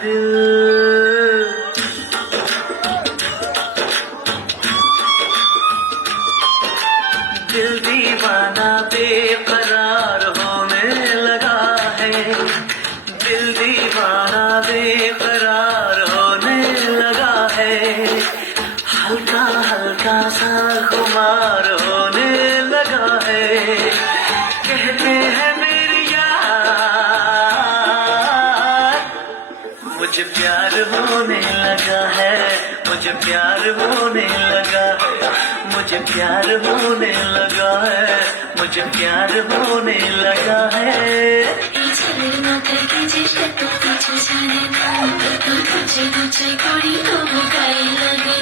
दिल। दिल दीवाना बेकरार होने लगा है, दिल दीवाना बेकरार होने लगा है, हल्का हल्का सा खुमार होने लगा है। कहते हैं मेरी यार मुझे प्यार होने लगा है, मुझे प्यार होने लगा है, मुझे प्यार होने लगा है, मुझे प्यार होने लगा है। এই ছেলের মাথায় কি চেষ্টা তো কিছু জানে না, তো খুঁজে খুঁজে করি তবু গায়ে লাগে